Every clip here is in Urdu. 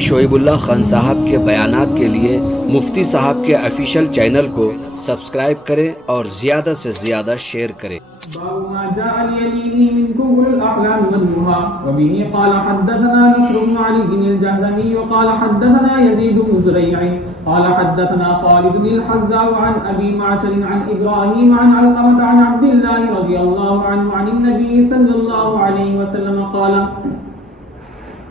مفتی شعیب اللہ خان صاحب کے بیانات کے لیے مفتی صاحب کے آفیشیل چینل کو سبسکرائب کریں اور زیادہ سے زیادہ شیئر کریں۔ باب ما جاء ليمينه من كفر الأحلام والنهى. وبه قال حدثنا بشر بن علي الجهضمي وقال حدثنا يزيد بن زريع قال حدثنا خالد الحذاء عن أبي معشر عن إبراهيم عن علقمة عن عبد الله رضي الله عنه عن النبي صلى الله عليه وسلم قال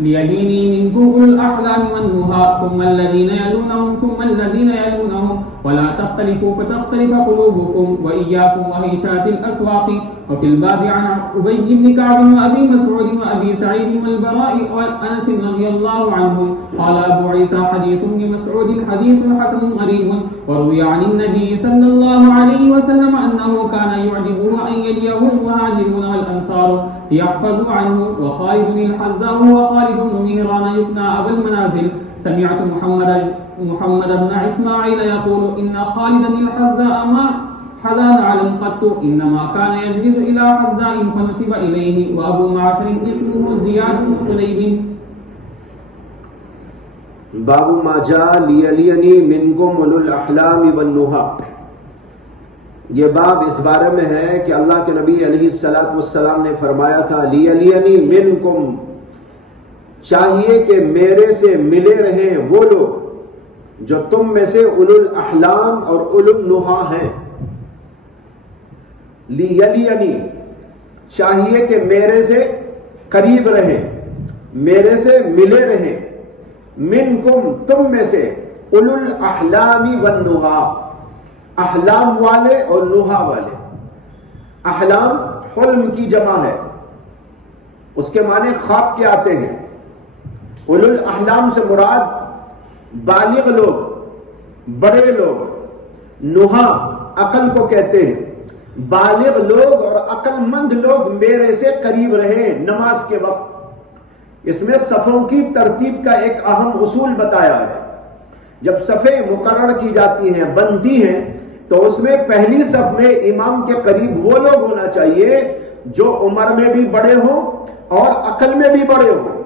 ليميني منكم أولو الأحلام والنهى ثم الذين يلونهم ثم الذين يلونهم ولا تختلفوا فتختلف قلوبكم وإياكم وهيشات الأسواق. وفي الباب عن أبي بن كعب وأبي مسعود وأبي سعيد والبراء وأنس رضي الله عنهم. قال أبو عيسى حديث ابن مسعود حديث حسن غريب. وروي عن النبي صلى الله عليه وسلم أنه كان يعجبه أن يليه المهاجرون والأنصار ليحفظوا عنه. وخالد الحذاء وخالد بن مهران يبنى أبو المنازل. سمعت محمد بن إسماعيل يقول إن خالد الحذاء ما حلال علم قط إنما كان يجلس إلى حذاء فنسب إليه. وأبو معشر اسمه زياد بن قليب. باب ما جاء ليليني منكم أولو الأحلام والنهى. یہ باب اس بارے میں ہے کہ اللہ کے نبی علیہ الصلوۃ والسلام نے فرمایا تھا لیلینی منکم، چاہیے کہ میرے سے ملے رہیں وہ لوگ جو تم میں سے اولو الاحلام اور اولو النہا ہیں۔ لیلینی چاہیے کہ میرے سے قریب رہیں، میرے سے ملے رہیں، منکم تم میں سے اولو الاحلام والنہا، احلام والے اور نہا والے۔ احلام حلم کی جمع ہے، اس کے معنی خواب کے آتے ہیں۔ اولو الاحلام سے مراد بالغ لوگ، بڑے لوگ، نہا عقل کو کہتے ہیں۔ بالغ لوگ اور عقل مند لوگ میرے سے قریب رہیں نماز کے وقت۔ اس میں صفوں کی ترتیب کا ایک اہم اصول بتایا ہے۔ جب صفیں مقرر کی جاتی ہیں، بنتی ہیں، تو اس میں پہلی صف میں امام کے قریب وہ لوگ ہونا چاہیے جو عمر میں بھی بڑے ہوں اور عقل میں بھی بڑے ہوں۔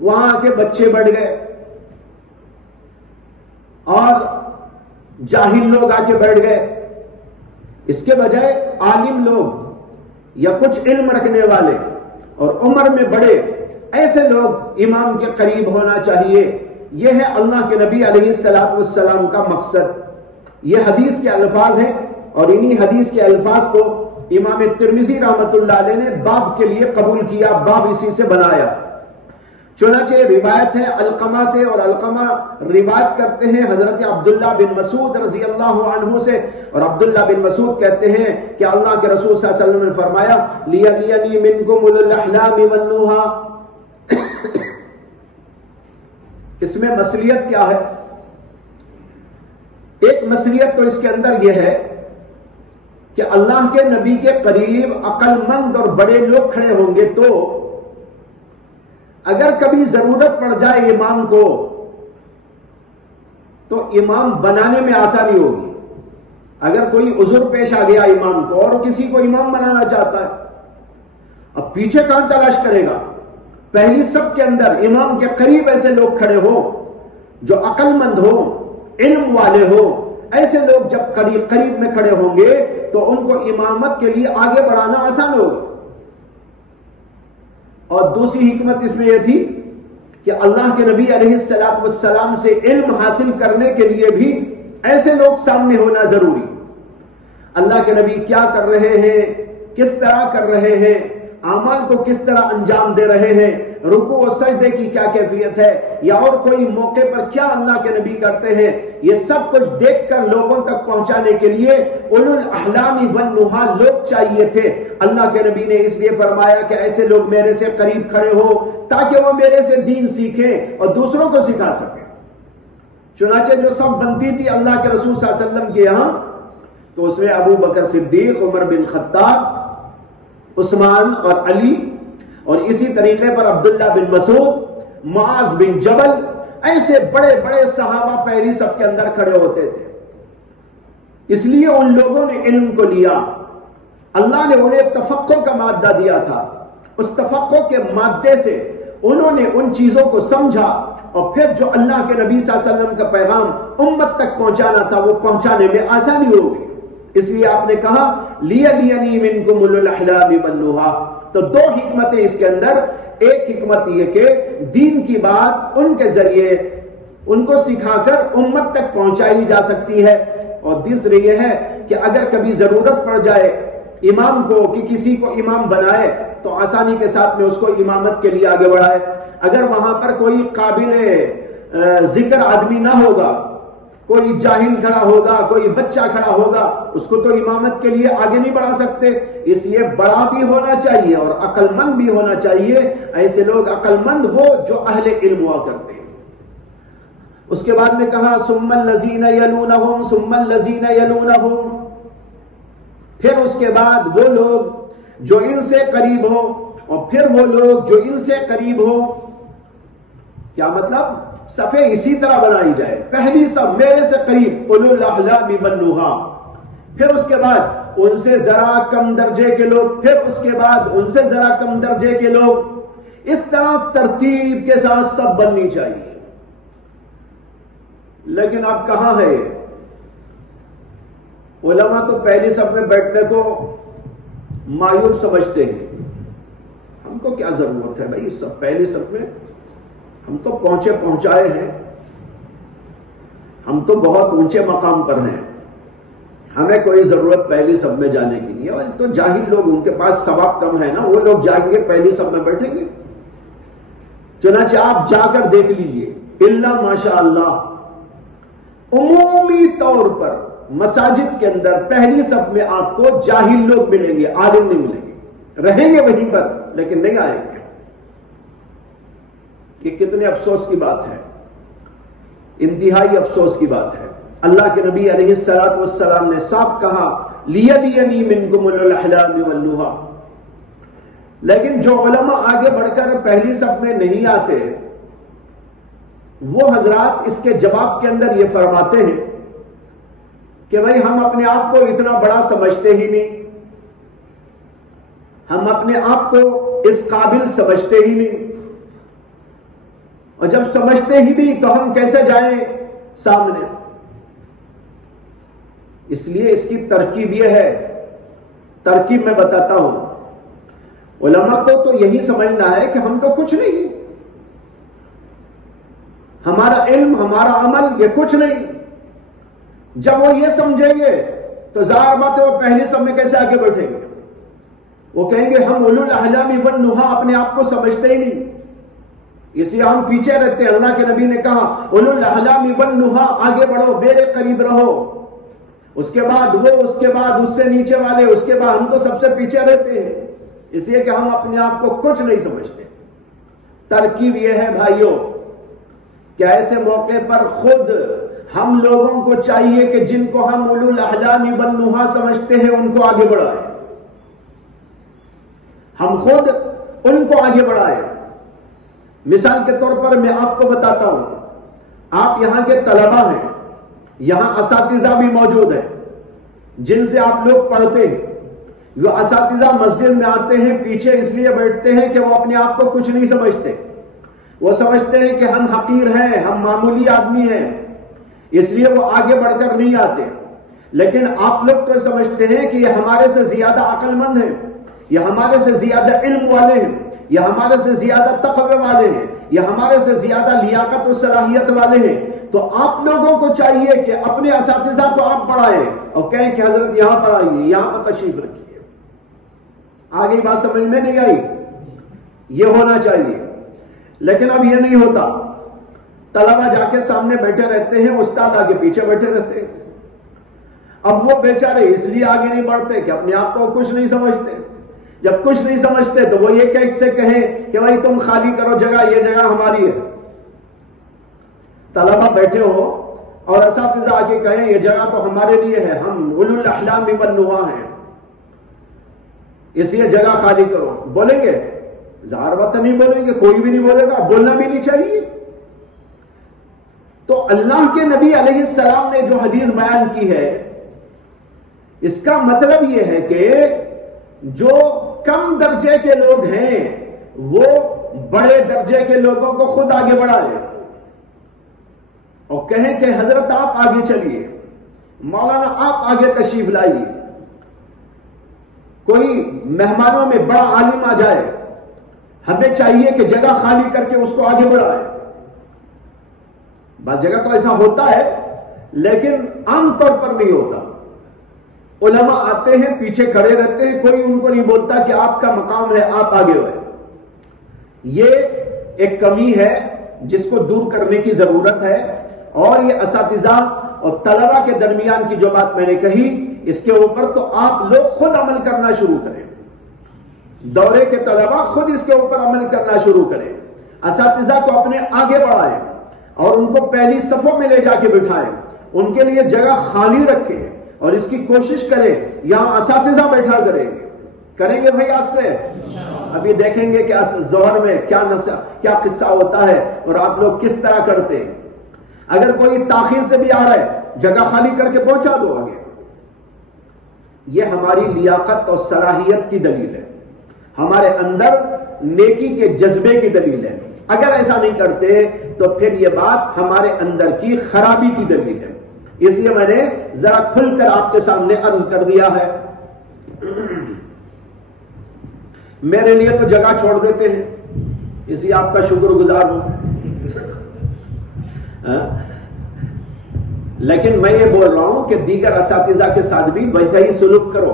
وہاں کے بچے بڑھ گئے اور جاہل لوگ آ کے بیٹھ گئے، اس کے بجائے عالم لوگ یا کچھ علم رکھنے والے اور عمر میں بڑے ایسے لوگ امام کے قریب ہونا چاہیے۔ یہ ہے اللہ کے نبی علیہ السلام کا مقصد۔ یہ حدیث کے الفاظ ہیں اور انہی حدیث کے الفاظ کو امام ترمذی رحمۃ اللہ علیہ نے باب کے لیے قبول کیا، باب اسی سے بنایا۔ چنانچہ روایت ہے علقمہ سے، اور علقمہ روایت کرتے ہیں حضرت عبداللہ بن مسعود رضی اللہ عنہ سے، اور عبداللہ بن مسعود کہتے ہیں کہ اللہ کے رسول صلی اللہ علیہ وسلم نے فرمایا لیلینی منکم اولو الاحلام والنہا۔ اس میں مصلیت کیا ہے؟ ایک مصلیت تو اس کے اندر یہ ہے کہ اللہ کے نبی کے قریب عقل مند اور بڑے لوگ کھڑے ہوں گے تو اگر کبھی ضرورت پڑ جائے امام کو تو امام بنانے میں آسانی ہوگی۔ اگر کوئی عذر پیش آ گیا امام کو اور کسی کو امام بنانا چاہتا ہے، اب پیچھے کہاں تلاش کرے گا؟ پہلی صف کے اندر امام کے قریب ایسے لوگ کھڑے ہوں جو عقل مند ہوں، علم والے ہوں۔ ایسے لوگ جب قریب میں کھڑے ہوں گے تو ان کو امامت کے لیے آگے بڑھانا آسان ہوگا۔ اور دوسری حکمت اس میں یہ تھی کہ اللہ کے نبی علیہ السلام سے علم حاصل کرنے کے لیے بھی ایسے لوگ سامنے ہونا ضروری۔ اللہ کے نبی کیا کر رہے ہیں، کس طرح کر رہے ہیں، اعمال کو کس طرح انجام دے رہے ہیں، رکوع و سجدے کی کیا کیفیت ہے، یا اور کوئی موقع پر کیا اللہ کے نبی کرتے ہیں، یہ سب کچھ دیکھ کر لوگوں تک پہنچانے کے لیے اولو الاحلام والنہا لوگ چاہیے تھے۔ اللہ کے نبی نے اس لیے فرمایا کہ ایسے لوگ میرے سے قریب کھڑے ہو تاکہ وہ میرے سے دین سیکھیں اور دوسروں کو سکھا سکیں۔ چنانچہ جو سب بنتی تھی اللہ کے رسول صلی اللہ علیہ وسلم کے یہاں، تو اس میں ابو بکر صدیق، عمر بن خطاب، عثمان اور علی، اور اسی طریقے پر عبداللہ بن مسعود، معاذ بن جبل، ایسے بڑے بڑے صحابہ پہلی صف کے اندر کھڑے ہوتے تھے۔ اس لیے ان لوگوں نے علم کو لیا، اللہ نے انہیں تفقہ کا مادہ دیا تھا، اس تفقہ کے مادے سے انہوں نے ان چیزوں کو سمجھا اور پھر جو اللہ کے نبی صلی اللہ علیہ وسلم کا پیغام امت تک پہنچانا تھا وہ پہنچانے میں آسانی ہوگی۔ اس لیے آپ نے کہا لِيَلِيَنِي مِنْكُمُ أُولُو الْأَحْلَامِ وَالنُّهَىٰ۔ تو دو حکمتیں اس کے اندر، ایک حکمت یہ کہ دین کی بات ان کے ذریعے ان کو سکھا کر امت تک پہنچائی جا سکتی ہے، اور دوسری یہ ہے کہ اگر کبھی ضرورت پڑ جائے امام کو کہ کسی کو امام بنائے تو آسانی کے ساتھ میں اس کو امامت کے لیے آگے بڑھائے۔ اگر وہاں پر کوئی قابل ذکر آدمی نہ ہوگا، کوئی جاہل کھڑا ہوگا، کوئی بچہ کھڑا ہوگا، اس کو تو امامت کے لیے آگے نہیں بڑھا سکتے۔ اس لیے بڑا بھی ہونا چاہیے اور عقل مند بھی ہونا چاہیے۔ ایسے لوگ عقل مند وہ جو اہل علم ہوا کرتے ہیں۔ اس کے بعد میں کہا ثم الذین یلونہم ثم الذین یلونہم، پھر اس کے بعد وہ لوگ جو ان سے قریب ہو، اور پھر وہ لوگ جو ان سے قریب ہو۔ کیا مطلب؟ صفیں اسی طرح بنائی جائے، پہلی صف میرے سے قریب اولو الاحلام والنہیٰ، پھر اس کے بعد ان سے ذرا کم درجے کے لوگ، پھر اس کے بعد ان سے ذرا کم درجے کے لوگ، اس طرح ترتیب کے ساتھ سب بننی چاہیے۔ لیکن اب کہاں ہے؟ علماء تو پہلی صف میں بیٹھنے کو معیوب سمجھتے ہیں۔ ہم کو کیا ضرورت ہے بھائی سب پہلی صف میں؟ ہم تو پہنچائے ہیں، ہم تو بہت اونچے مقام پر ہیں، ہمیں کوئی ضرورت پہلی صف میں جانے کی نہیں ہے۔ اور تو جاہل لوگ، ان کے پاس ثواب کم ہے نا، وہ لوگ جائیں گے پہلی صف میں بیٹھیں گے۔ چنانچہ آپ جا کر دیکھ لیجئے، الا ماشاء اللہ عمومی طور پر مساجد کے اندر پہلی صف میں آپ کو جاہل لوگ ملیں گے، عالم نہیں ملیں گے، رہیں گے وہیں پر لیکن نہیں آئیں گے۔ یہ کتنے افسوس کی بات ہے، انتہائی افسوس کی بات ہے۔ اللہ کے نبی علیہ الصلوۃ والسلام نے صاف کہا لِيَلِيَنِي مِنْكُمُ أُولُو الْأَحْلَامِ وَالنُّهَىٰ۔ لیکن جو علماء آگے بڑھ کر پہلی صف میں نہیں آتے، وہ حضرات اس کے جواب کے اندر یہ فرماتے ہیں کہ بھائی ہم اپنے آپ کو اتنا بڑا سمجھتے ہی نہیں، ہم اپنے آپ کو اس قابل سمجھتے ہی نہیں، اور جب سمجھتے ہی نہیں تو ہم کیسے جائیں سامنے؟ اس لیے اس کی ترکیب یہ ہے، ترکیب میں بتاتا ہوں۔ علماء کو تو یہی سمجھنا ہے کہ ہم تو کچھ نہیں، ہمارا علم ہمارا عمل یہ کچھ نہیں۔ جب وہ یہ سمجھیں گے تو ظاہر بات ہے وہ پہلی صف میں کیسے آگے بیٹھیں گے؟ وہ کہیں گے ہم اولو الاحلام والنہیٰ اپنے آپ کو سمجھتے ہی نہیں، اس لیے ہم پیچھے رہتے ہیں۔ اللہ کے نبی نے کہا اولو الاحلام والنہیٰ، آگے بڑھو، میرے قریب رہو۔ اس کے بعد وہ، اس کے بعد اس سے نیچے والے، اس کے بعد ہم تو سب سے پیچھے رہتے ہیں، اس لیے کہ ہم اپنے آپ کو کچھ نہیں سمجھتے۔ ترکیب یہ ہے بھائیوں کہ ایسے موقع پر خود ہم لوگوں کو چاہیے کہ جن کو ہم اولو الاحلام والنہیٰ سمجھتے ہیں ان کو آگے بڑھائیں، ہم خود ان کو آگے بڑھائیں۔ مثال کے طور پر میں آپ کو بتاتا ہوں، آپ یہاں کے طلبہ ہیں، یہاں اساتذہ بھی موجود ہیں جن سے آپ لوگ پڑھتے ہیں۔ وہ اساتذہ مسجد میں آتے ہیں، پیچھے اس لیے بیٹھتے ہیں کہ وہ اپنے آپ کو کچھ نہیں سمجھتے، وہ سمجھتے ہیں کہ ہم حقیر ہیں، ہم معمولی آدمی ہیں، اس لیے وہ آگے بڑھ کر نہیں آتے۔ لیکن آپ لوگ تو سمجھتے ہیں کہ یہ ہمارے سے زیادہ عقل مند ہیں، یہ ہمارے سے زیادہ علم والے ہیں، یہ ہمارے سے زیادہ تقوی والے ہیں، یہ ہمارے سے زیادہ لیاقت و صلاحیت والے ہیں۔ تو آپ لوگوں کو چاہیے کہ اپنے اساتذہ کو آپ پڑھائیں اور کہیں کہ حضرت یہاں پر آئیے، یہاں پر تشریف رکھیے۔ آگے بات سمجھ میں نہیں آئی؟ یہ ہونا چاہیے، لیکن اب یہ نہیں ہوتا۔ طلبہ جا کے سامنے بیٹھے رہتے ہیں، استاد آگے پیچھے بیٹھے رہتے ہیں۔ اب وہ بیچارے اس لیے آگے نہیں بڑھتے کہ اپنے آپ کو کچھ نہیں سمجھتے۔ جب کچھ نہیں سمجھتے تو وہ یہ کہ کہیں کہ بھائی تم خالی کرو جگہ، یہ جگہ ہماری ہے۔ طلبہ بیٹھے ہو اور اساتذہ آگے کہیں یہ جگہ تو ہمارے لیے ہے، ہم اولو الاحلام والنہیٰ ہیں، اس لیے جگہ خالی کرو۔ بولیں گے؟ ظاہر بات نہیں بولیں گے، کوئی بھی نہیں بولے گا، بولنا بھی نہیں چاہیے۔ تو اللہ کے نبی علیہ السلام نے جو حدیث بیان کی ہے، اس کا مطلب یہ ہے کہ جو کم درجے کے لوگ ہیں وہ بڑے درجے کے لوگوں کو خود آگے بڑھائے اور کہیں کہ حضرت آپ آگے چلیے، مولانا آپ آگے تشریف لائیے۔ کوئی مہمانوں میں بڑا عالم آ جائے، ہمیں چاہیے کہ جگہ خالی کر کے اس کو آگے بڑھائے۔ بعض جگہ تو ایسا ہوتا ہے لیکن عام طور پر نہیں ہوتا۔ علماء آتے ہیں، پیچھے کھڑے رہتے ہیں، کوئی ان کو نہیں بولتا کہ آپ کا مقام ہے، آپ آگے ہوئے۔ یہ ایک کمی ہے جس کو دور کرنے کی ضرورت ہے، اور یہ اساتذہ اور طلبہ کے درمیان کی جو بات میں نے کہی، اس کے اوپر تو آپ لوگ خود عمل کرنا شروع کریں، دورے کے طلبہ خود اس کے اوپر عمل کرنا شروع کریں، اساتذہ کو اپنے آگے بڑھائیں اور ان کو پہلی صفوں میں لے جا کے بٹھائیں، ان کے لیے جگہ خالی رکھیں اور اس کی کوشش کریں یہاں اساتذہ بیٹھا کریں گے بھائی آج سے۔ ابھی دیکھیں گے کہ ظہر میں کیا قصہ ہوتا ہے اور آپ لوگ کس طرح کرتے ہیں۔ اگر کوئی تاخیر سے بھی آ رہا ہے، جگہ خالی کر کے پہنچا دو آگے۔ یہ ہماری لیاقت اور صلاحیت کی دلیل ہے، ہمارے اندر نیکی کے جذبے کی دلیل ہے۔ اگر ایسا نہیں کرتے تو پھر یہ بات ہمارے اندر کی خرابی کی دلیل ہے۔ اس لیے میں نے ذرا کھل کر آپ کے سامنے عرض کر دیا ہے۔ میرے لیے تو جگہ چھوڑ دیتے ہیں، اس لیے آپ کا شکر گزار ہوں، لیکن میں یہ بول رہا ہوں کہ دیگر اساتذہ کے ساتھ بھی ویسا ہی سلوک کرو۔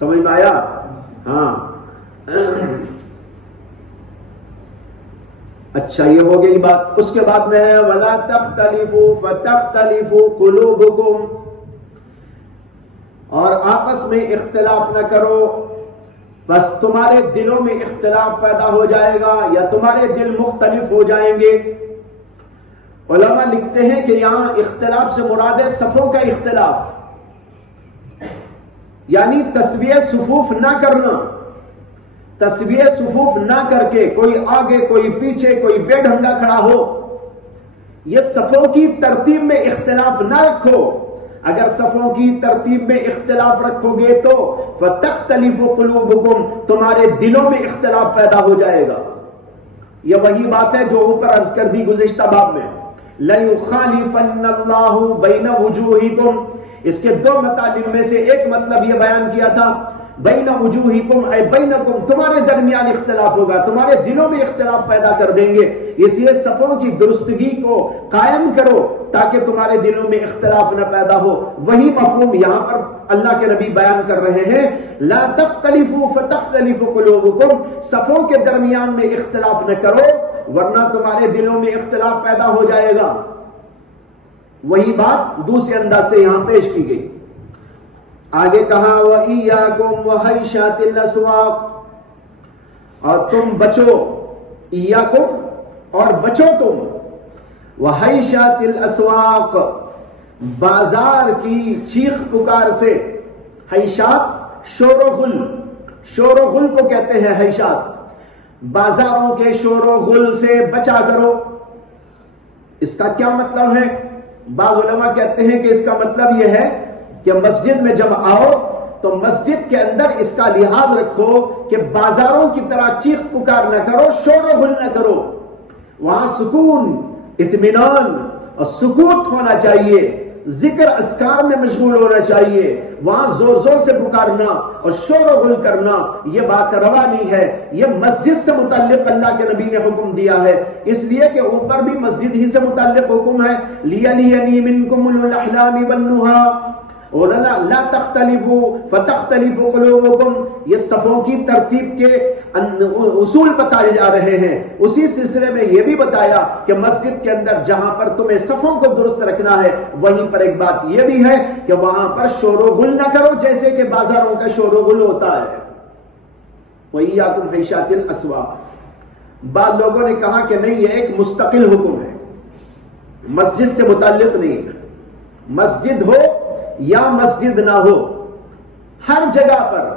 سمجھ میں آیا؟ ہاں اچھا، یہ ہو گئی بات۔ اس کے بعد میں ہے وَلَا تَخْتَلِفُوا فَتَخْتَلِفُوا قُلُوبُكُمْ، اور آپس میں اختلاف نہ کرو بس تمہارے دلوں میں اختلاف پیدا ہو جائے گا یا تمہارے دل مختلف ہو جائیں گے۔ علماء لکھتے ہیں کہ یہاں اختلاف سے مراد ہے صفوں کا اختلاف، یعنی تسویہ صفوف نہ کرنا، تسویہ صفوف نہ کر کے کوئی آگے کوئی پیچھے کوئی بے ڈھنگا کھڑا ہو، یہ صفوں کی ترتیب میں اختلاف نہ رکھو۔ اگر صفوں کی ترتیب میں اختلاف رکھو گے تو فَتَخْتَلِفُ قُلُوبُكُمْ، تمہارے دلوں میں اختلاف پیدا ہو جائے گا۔ یہ وہی بات ہے جو اوپر عرض کر دی گزشتہ باب میں، لَيُخَالِفَنَّ اللَّهُ بَيْنَ وُجُوهِكُمْ، اس کے دو مطالب میں سے ایک مطلب یہ بیان کیا تھا، بین وجوہکم اے بینکم، تمہارے درمیان اختلاف ہوگا، تمہارے دلوں میں اختلاف پیدا کر دیں گے۔ اس لیے صفوں کی درستگی کو قائم کرو تاکہ تمہارے دلوں میں اختلاف نہ پیدا ہو۔ وہی مفہوم یہاں پر اللہ کے نبی بیان کر رہے ہیں، لا تختلفوا فتختلف قلوبکم، صفوں کے درمیان میں اختلاف نہ کرو ورنہ تمہارے دلوں میں اختلاف پیدا ہو جائے گا۔ وہی بات دوسرے انداز سے یہاں پیش کی گئی۔ آگے کہا وَإِيَّاكُمْ وَحَيْشَاتِ الْأَسْوَاقِ، اور تم بچو، ایاکم اور بچو تم، وَحَيْشَاتِ الْأَسْوَاقِ، بازار کی چیخ پکار سے۔ حیشات شور و غل، شور و غل کو کہتے ہیں حیشات، بازاروں کے شور و غل سے بچا کرو۔ اس کا کیا مطلب ہے؟ بعض علماء کہتے ہیں کہ اس کا مطلب یہ ہے کہ مسجد میں جب آؤ تو مسجد کے اندر اس کا لحاظ رکھو کہ بازاروں کی طرح چیخ پکار نہ کرو، شور و غل نہ کرو، وہاں سکون، اطمینان اور سکوت ہونا چاہیے، ذکر اذکار میں مشغول ہونا چاہیے۔ وہاں زور زور سے پکارنا اور شور و غل کرنا یہ بات روا نہیں ہے۔ یہ مسجد سے متعلق اللہ کے نبی نے حکم دیا ہے، اس لیے کہ اوپر بھی مسجد ہی سے متعلق حکم ہے، لِيَلِيَنِي مِنْكُمُ أُولُو الْأَحْلَامِ وَالنُّهَىٰ، اور لا تختلفوا فتختلف قلوبکم، یہ صفوں کی ترتیب کے اصول بتائے جا رہے ہیں۔ اسی سلسلے میں یہ بھی بتایا کہ مسجد کے اندر جہاں پر تمہیں صفوں کو درست رکھنا ہے وہیں پر ایک بات یہ بھی ہے کہ وہاں پر شور و غل نہ کرو جیسے کہ بازاروں کا شور و غل ہوتا ہے۔ وَإِيَّاكُمْ حَيْشَاتِ الْأَسْوَاقِ، بعض لوگوں نے کہا کہ نہیں، یہ ایک مستقل حکم ہے، مسجد سے متعلق نہیں، مسجد ہو یا مسجد نہ ہو، ہر جگہ پر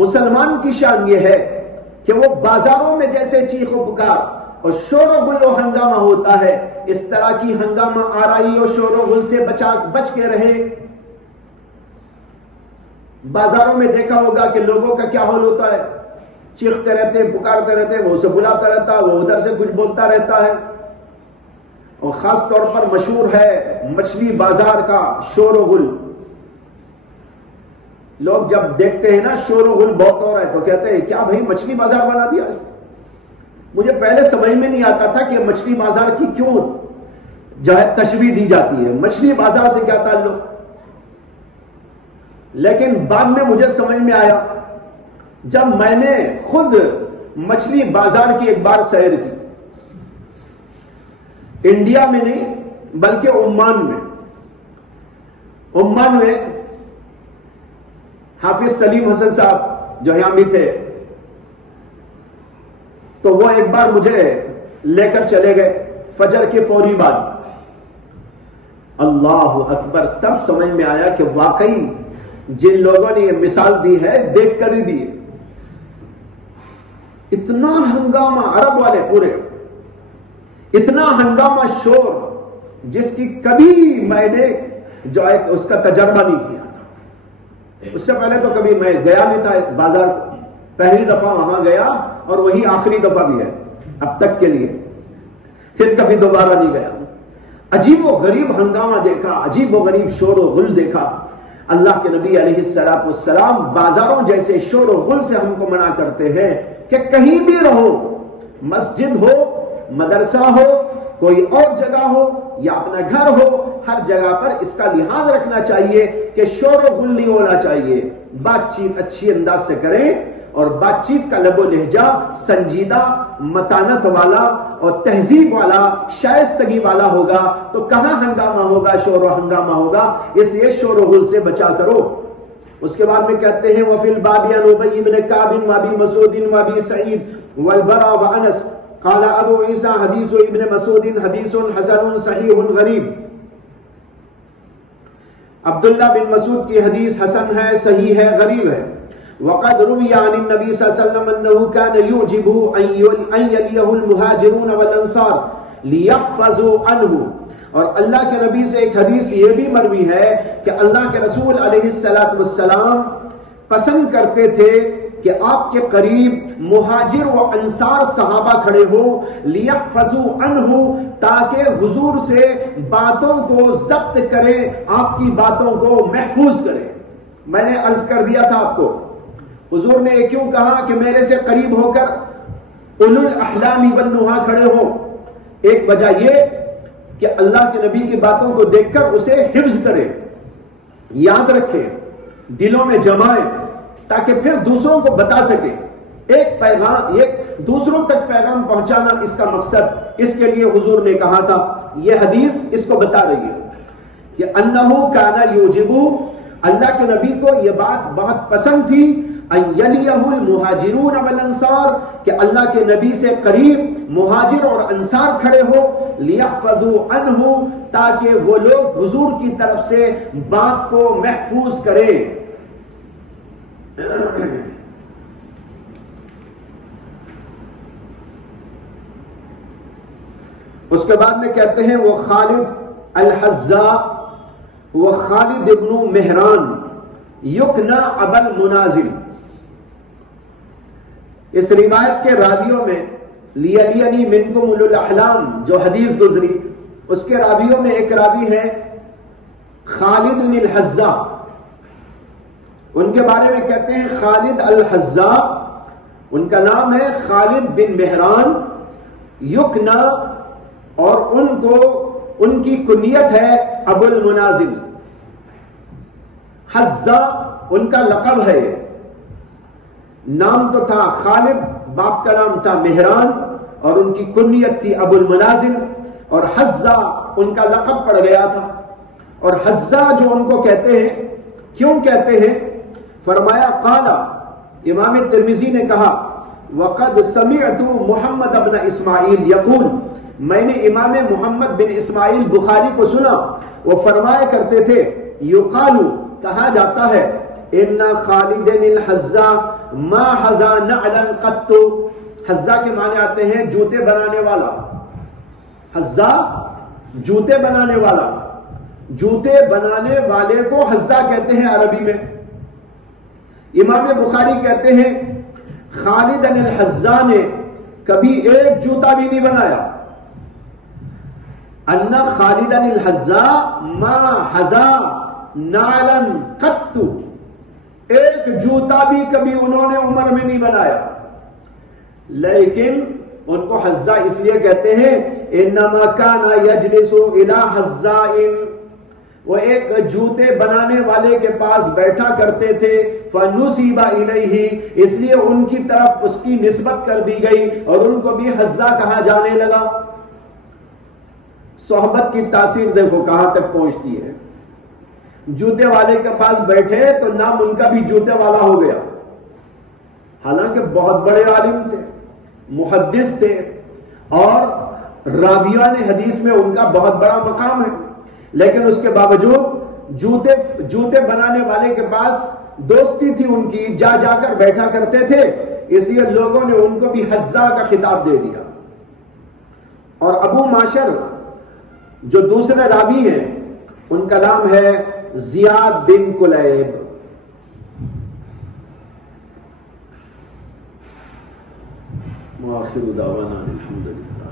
مسلمان کی شان یہ ہے کہ وہ بازاروں میں جیسے چیخ و پکار اور شور و غل و ہنگامہ ہوتا ہے، اس طرح کی ہنگامہ آرائی اور شور و غل سے بچ کے رہے۔ بازاروں میں دیکھا ہوگا کہ لوگوں کا کیا حال ہوتا ہے، چیختے رہتے ہیں، پکارتے رہتے ہیں، وہ اسے بلاتا رہتا ہے، وہ ادھر سے کچھ بولتا رہتا ہے. اور خاص طور پر مشہور ہے مچھلی بازار کا شور و غل. لوگ جب دیکھتے ہیں نا شور و غل بہت ہو رہا ہے تو کہتے ہیں کیا بھائی مچھلی بازار بنا دیا اس نے. مجھے پہلے سمجھ میں نہیں آتا تھا کہ مچھلی بازار کی کیوں جو ہے تشبیہ دی جاتی ہے، مچھلی بازار سے کیا تعلق. لیکن بعد میں مجھے سمجھ میں آیا جب میں نے خود مچھلی بازار کی ایک بار سیر کی، انڈیا میں نہیں بلکہ عمان میں حافظ سلیم حسن صاحب جو یہاں بھی تھے، تو وہ ایک بار مجھے لے کر چلے گئے فجر کے فوری بعد. اللہ اکبر، تب سمجھ میں آیا کہ واقعی جن لوگوں نے یہ مثال دی ہے دیکھ کر ہی دی. اتنا ہنگامہ، عرب والے پورے اتنا ہنگامہ شور جس کی کبھی میں نے جو ہے اس کا تجربہ نہیں کیا تھا. اس سے پہلے تو کبھی میں گیا نہیں تھا بازار، پہلی دفعہ وہاں گیا اور وہی آخری دفعہ بھی ہے اب تک کے لیے، پھر کبھی دوبارہ نہیں گیا. عجیب و غریب ہنگامہ دیکھا، عجیب و غریب شور و غل دیکھا. اللہ کے نبی علیہ الصلوۃ والسلام بازاروں جیسے شور و غل سے ہم کو منع کرتے ہیں کہ کہیں بھی رہو، مسجد ہو، مدرسہ ہو، کوئی اور جگہ ہو یا اپنا گھر ہو، ہر جگہ پر اس کا لحاظ رکھنا چاہیے کہ شور و غل نہیں ہونا چاہیے. بات چیت اچھی انداز سے کریں اور بات چیت کا لب و لہجہ سنجیدہ، متانت والا اور تہذیب والا، شائستگی والا ہوگا تو کہاں ہنگامہ ہوگا، شور و ہنگامہ ہوگا. اس لیے شور و غل سے بچا کرو. اس کے بعد میں کہتے ہیں وفی الباب عن ابی بن کعب وابی مسعود وابی سعید والبراء وانس قال ابو عیسی حدیث ابن مسعود حدیث حسن صحیح غریب. عبداللہ بن مسعود کی حدیث حسن ہے، صحیح ہے، غریب ہے. وقد روی عن النبی صلی اللہ علیہ وسلم انه كان يعجبه ان يليه المهاجرون والانصار ليحفظوا عنه. اور اللہ کے نبی سے ایک حدیث یہ بھی مروی ہے کہ اللہ کے رسول علیہ الصلوۃ والسلام پسند کرتے تھے کہ آپ کے قریب مہاجر و انصار صحابہ کھڑے ہو، لیحفظوا عنہ، تاکہ حضور سے باتوں کو ضبط کرے، آپ کی باتوں کو محفوظ کرے. میں نے عرض کر دیا تھا آپ کو، حضور نے کیوں کہا کہ میرے سے قریب ہو کر اولو الاحلام والنہا کھڑے ہو؟ ایک وجہ یہ کہ اللہ کے نبی کی باتوں کو دیکھ کر اسے حفظ کرے، یاد رکھے، دلوں میں جمائے، تاکہ پھر دوسروں کو بتا سکے. ایک پیغام، ایک دوسروں تک پیغام پہنچانا اس کا مقصد. اس کے لیے حضور نے کہا تھا، یہ حدیث اس کو بتا رہی ہے کہ انہو کانا یوجبو، اللہ کے نبی کو یہ بات بہت پسند تھی، ان یلیہ المہاجرون والانصار، کہ اللہ کے نبی سے قریب مہاجر اور انصار کھڑے ہو، لیحفظوا عنہ، تاکہ وہ لوگ حضور کی طرف سے بات کو محفوظ کریں. اس کے بعد میں کہتے ہیں وہ خالد الحذاء و خالد ابن مہران یکنا ابا المنازل. اس روایت کے راویوں میں لیلینی منکم اولو الاحلام جو حدیث گزری، اس کے راویوں میں ایک راوی ہے خالد الحذاء. ان کے بارے میں کہتے ہیں خالد الحذاء، ان کا نام ہے خالد بن مہران یکنا، اور ان کی کنیت ہے ابو المنازل. حذاء ان کا لقب ہے، نام تو تھا خالد، باپ کا نام تھا مہران، اور ان کی کنیت تھی ابو المنازل، اور حذاء ان کا لقب پڑ گیا تھا. اور حذاء جو ان کو کہتے ہیں، کیوں کہتے ہیں؟ فرمایا قال، امام ترمذی نے کہا وقد سمعت محمد بن اسماعیل یقول، میں نے امام محمد بن اسماعیل بخاری کو سنا، وہ فرمایا کرتے تھے یقال، کہا جاتا ہے ان خالد الحذاء ما حذا نعلا قط. حذاء کے معنی آتے ہیں جوتے بنانے والا. حذاء جوتے بنانے والا، جوتے بنانے والے کو حذاء کہتے ہیں عربی میں. امام بخاری کہتے ہیں خالد الحذاء نے کبھی ایک جوتا بھی نہیں بنایا. ان خالد الحذاء ما حذا نعلا قط، ایک جوتا بھی کبھی انہوں نے عمر میں نہیں بنایا. لیکن ان کو حذاء اس لیے کہتے ہیں انما کان یجلس الی حذاء، وہ ایک جوتے بنانے والے کے پاس بیٹھا کرتے تھے. فنسب الیہ، اس لیے ان کی طرف اس کی نسبت کر دی گئی اور ان کو بھی حذاء کہا جانے لگا. صحبت کی تاثیر دیکھو کہاں تک پہنچتی ہے. جوتے والے کے پاس بیٹھے تو نام ان کا بھی جوتے والا ہو گیا، حالانکہ بہت بڑے عالم تھے، محدث تھے، اور راویان حدیث میں ان کا بہت بڑا مقام ہے. لیکن اس کے باوجود جوتے بنانے والے کے پاس دوستی تھی ان کی، جا جا کر بیٹھا کرتے تھے، اس لیے لوگوں نے ان کو بھی حذاء کا خطاب دے دیا. اور ابو معشر جو دوسرے راوی ہیں ان کا نام ہے زیاد بن کلیب. وآخر دعوانا الحمدللہ.